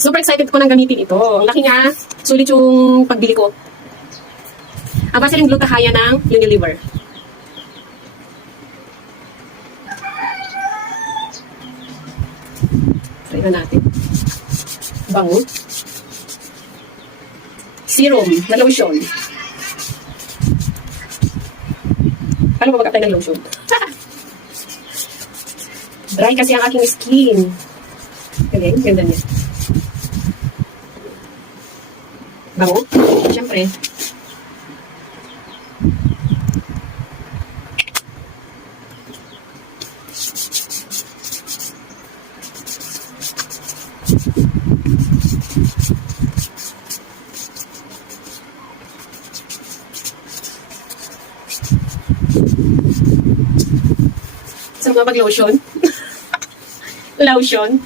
Super excited ko nang gamitin ito. Ang laki nga, sulit yung pagbili ko. Ang Vaseline Glutathione ng Unilever. Try na natin. Bango. Serum na lotion. Paano ba mag-apply ng lotion? Dry kasi ang aking skin. Okay, ganda niya. Bango. Siyempre. Sa mga mag-lotion. Lotion.